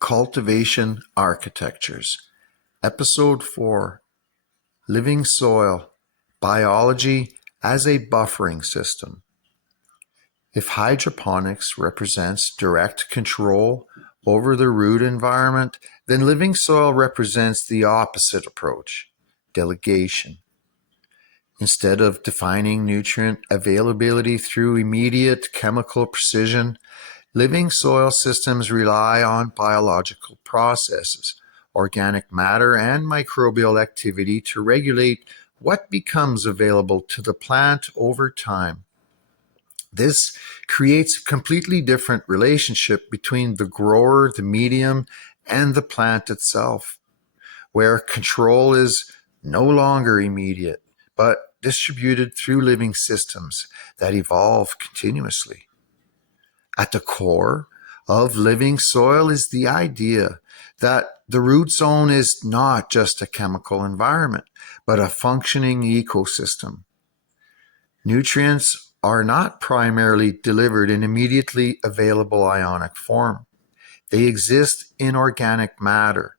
Cultivation Architectures, Episode 4, Living Soil, Biology as a Buffering System. If hydroponics represents direct control over the root environment, then living soil represents the opposite approach, delegation. Instead of defining nutrient availability through immediate chemical precision, living soil systems rely on biological processes, organic matter, and microbial activity to regulate what becomes available to the plant over time. This creates a completely different relationship between the grower, the medium, and the plant itself, where control is no longer immediate, but distributed through living systems that evolve continuously. At the core of living soil is the idea that the root zone is not just a chemical environment, but a functioning ecosystem. Nutrients are not primarily delivered in immediately available ionic form. They exist in organic matter,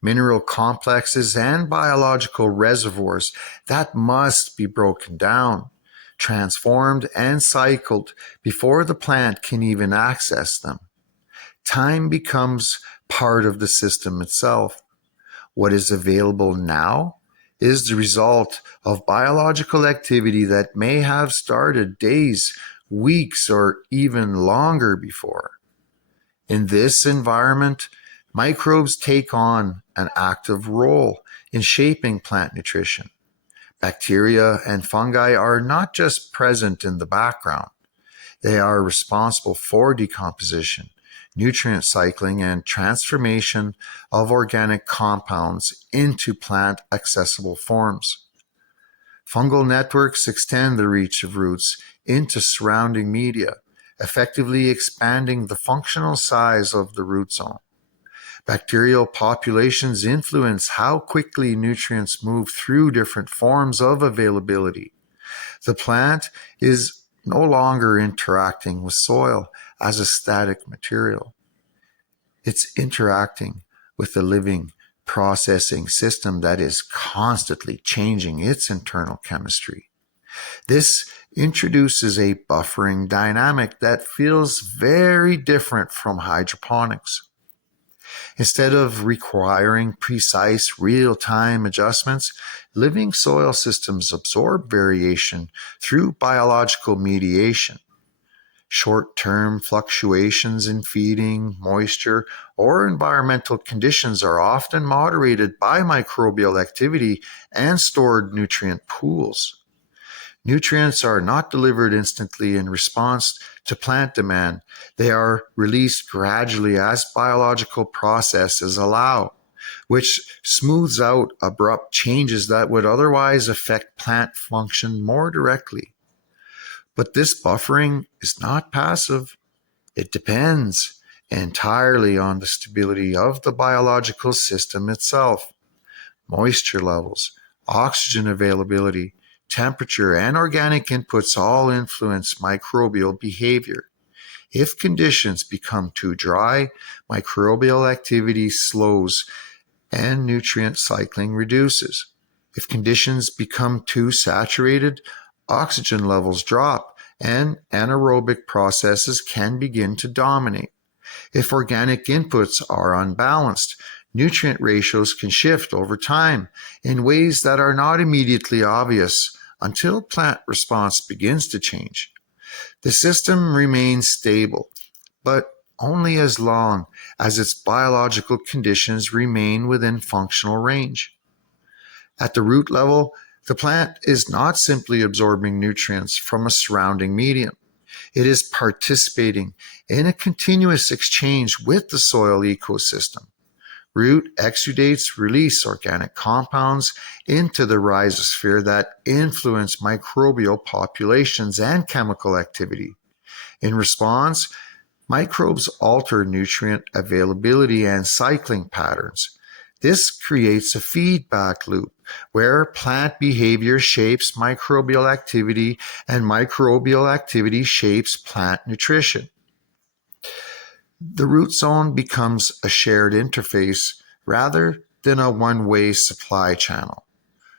mineral complexes, and biological reservoirs that must be broken down, transformed, and cycled before the plant can even access them. Time becomes part of the system itself. What is available now is the result of biological activity that may have started days, weeks, or even longer before. In this environment, microbes take on an active role in shaping plant nutrition. Bacteria and fungi are not just present in the background. They are responsible for decomposition, nutrient cycling, and transformation of organic compounds into plant-accessible forms. Fungal networks extend the reach of roots into surrounding media, effectively expanding the functional size of the root zone. Bacterial populations influence how quickly nutrients move through different forms of availability. The plant is no longer interacting with soil as a static material. It's interacting with a living, processing system that is constantly changing its internal chemistry. This introduces a buffering dynamic that feels very different from hydroponics. Instead of requiring precise real-time adjustments, living soil systems absorb variation through biological mediation. Short-term fluctuations in feeding, moisture, or environmental conditions are often moderated by microbial activity and stored nutrient pools. Nutrients are not delivered instantly in response to plant demand. They are released gradually as biological processes allow, which smooths out abrupt changes that would otherwise affect plant function more directly. But this buffering is not passive. It depends entirely on the stability of the biological system itself. Moisture levels, oxygen availability, temperature, and organic inputs all influence microbial behavior. If conditions become too dry, microbial activity slows and nutrient cycling reduces. If conditions become too saturated, oxygen levels drop and anaerobic processes can begin to dominate. If organic inputs are unbalanced, nutrient ratios can shift over time in ways that are not immediately obvious until plant response begins to change. The system remains stable, but only as long as its biological conditions remain within functional range. At the root level, the plant is not simply absorbing nutrients from a surrounding medium. It is participating in a continuous exchange with the soil ecosystem. Root exudates release organic compounds into the rhizosphere that influence microbial populations and chemical activity. In response, microbes alter nutrient availability and cycling patterns. This creates a feedback loop where plant behavior shapes microbial activity and microbial activity shapes plant nutrition. The root zone becomes a shared interface rather than a one-way supply channel.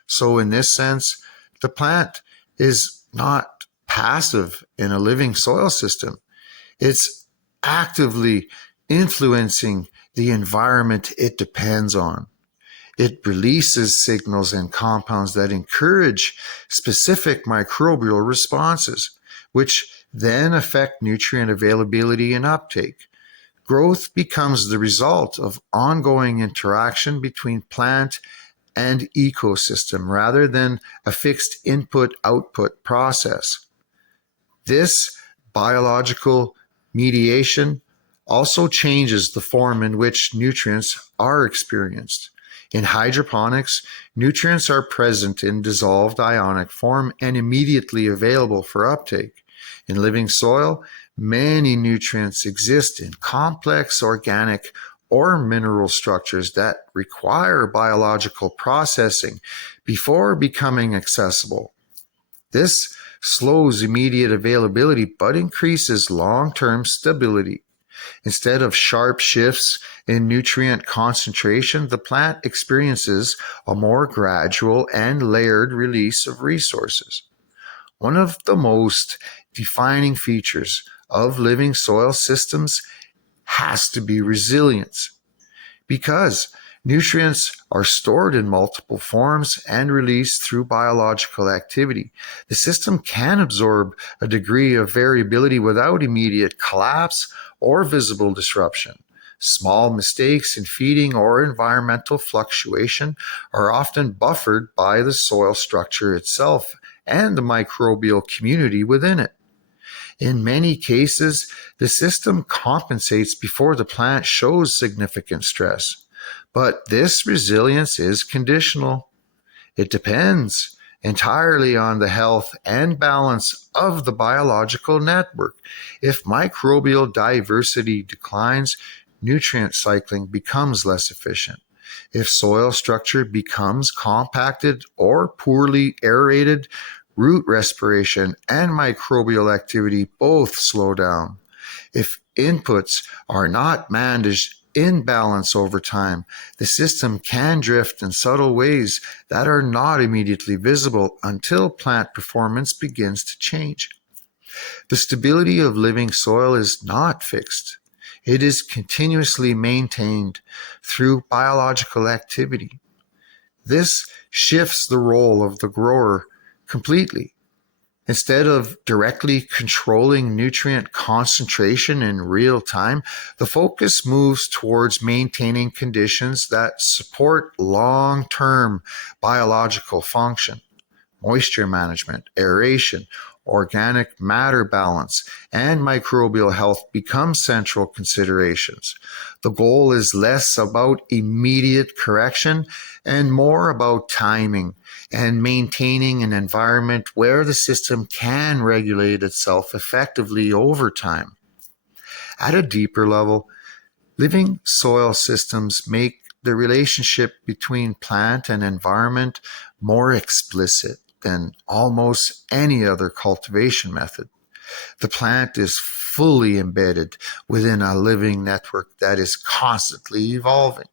So in this sense, the plant is not passive in a living soil system. It's actively influencing the environment it depends on. It releases signals and compounds that encourage specific microbial responses, which then affect nutrient availability and uptake. Growth becomes the result of ongoing interaction between plant and ecosystem rather than a fixed input-output process. This biological mediation also changes the form in which nutrients are experienced. In hydroponics, nutrients are present in dissolved ionic form and immediately available for uptake. In living soil, many nutrients exist in complex organic or mineral structures that require biological processing before becoming accessible. This slows immediate availability but increases long-term stability. Instead of sharp shifts in nutrient concentration, the plant experiences a more gradual and layered release of resources. One of the most defining features of living soil systems has to be resilience, because nutrients are stored in multiple forms and released through biological activity. The system can absorb a degree of variability without immediate collapse or visible disruption. Small mistakes in feeding or environmental fluctuation are often buffered by the soil structure itself and the microbial community within it. In many cases, the system compensates before the plant shows significant stress. But this resilience is conditional. It depends entirely on the health and balance of the biological network. If microbial diversity declines, nutrient cycling becomes less efficient. If soil structure becomes compacted or poorly aerated, root respiration and microbial activity both slow down. If inputs are not managed in balance over time, the system can drift in subtle ways that are not immediately visible until plant performance begins to change. The stability of living soil is not fixed. It is continuously maintained through biological activity. This shifts the role of the grower completely. Instead of directly controlling nutrient concentration in real time, the focus moves towards maintaining conditions that support long-term biological function. Moisture management, aeration, organic matter balance, and microbial health become central considerations. The goal is less about immediate correction and more about timing and maintaining an environment where the system can regulate itself effectively over time. At a deeper level, living soil systems make the relationship between plant and environment more explicit than almost any other cultivation method. The plant is fully embedded within a living network that is constantly evolving.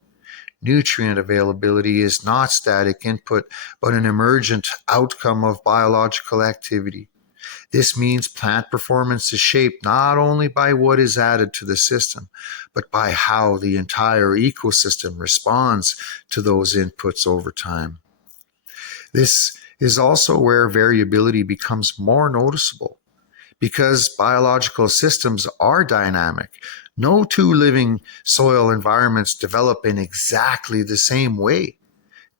Nutrient availability is not static input, but an emergent outcome of biological activity. This means plant performance is shaped not only by what is added to the system, but by how the entire ecosystem responds to those inputs over time. This is also where variability becomes more noticeable. Because biological systems are dynamic, no two living soil environments develop in exactly the same way.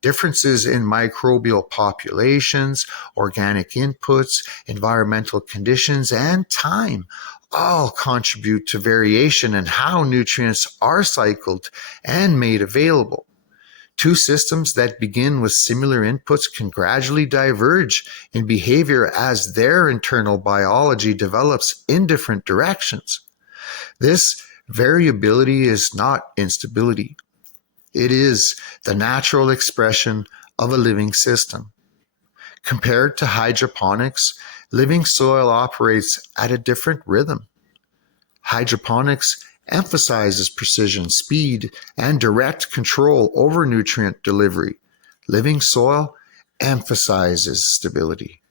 Differences in microbial populations, organic inputs, environmental conditions, and time all contribute to variation in how nutrients are cycled and made available. Two systems that begin with similar inputs can gradually diverge in behavior as their internal biology develops in different directions. This variability is not instability. It is the natural expression of a living system. Compared to hydroponics, living soil operates at a different rhythm. Hydroponics emphasizes precision, speed, and direct control over nutrient delivery. Living soil emphasizes stability,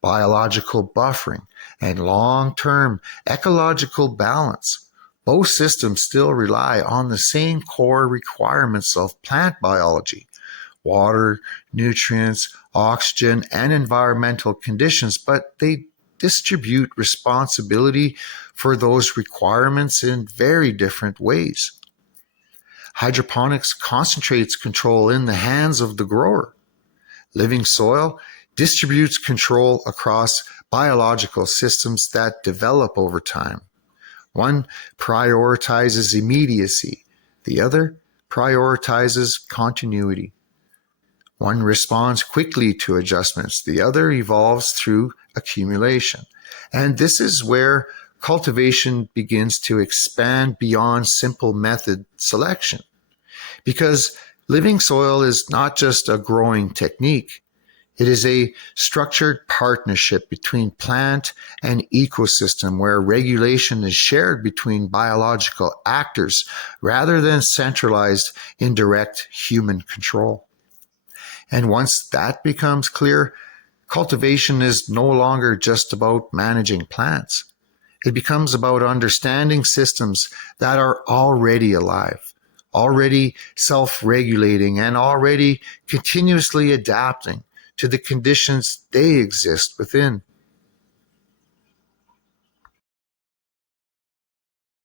biological buffering, and long-term ecological balance. Both systems still rely on the same core requirements of plant biology: water, nutrients, oxygen, and environmental conditions, but they distribute responsibility for those requirements in very different ways. Hydroponics concentrates control in the hands of the grower. Living soil distributes control across biological systems that develop over time. One prioritizes immediacy, the other prioritizes continuity. One responds quickly to adjustments, the other evolves through accumulation. And this is where cultivation begins to expand beyond simple method selection. Because living soil is not just a growing technique, it is a structured partnership between plant and ecosystem where regulation is shared between biological actors rather than centralized in direct human control. And once that becomes clear, cultivation is no longer just about managing plants. It becomes about understanding systems that are already alive, already self-regulating, and already continuously adapting to the conditions they exist within.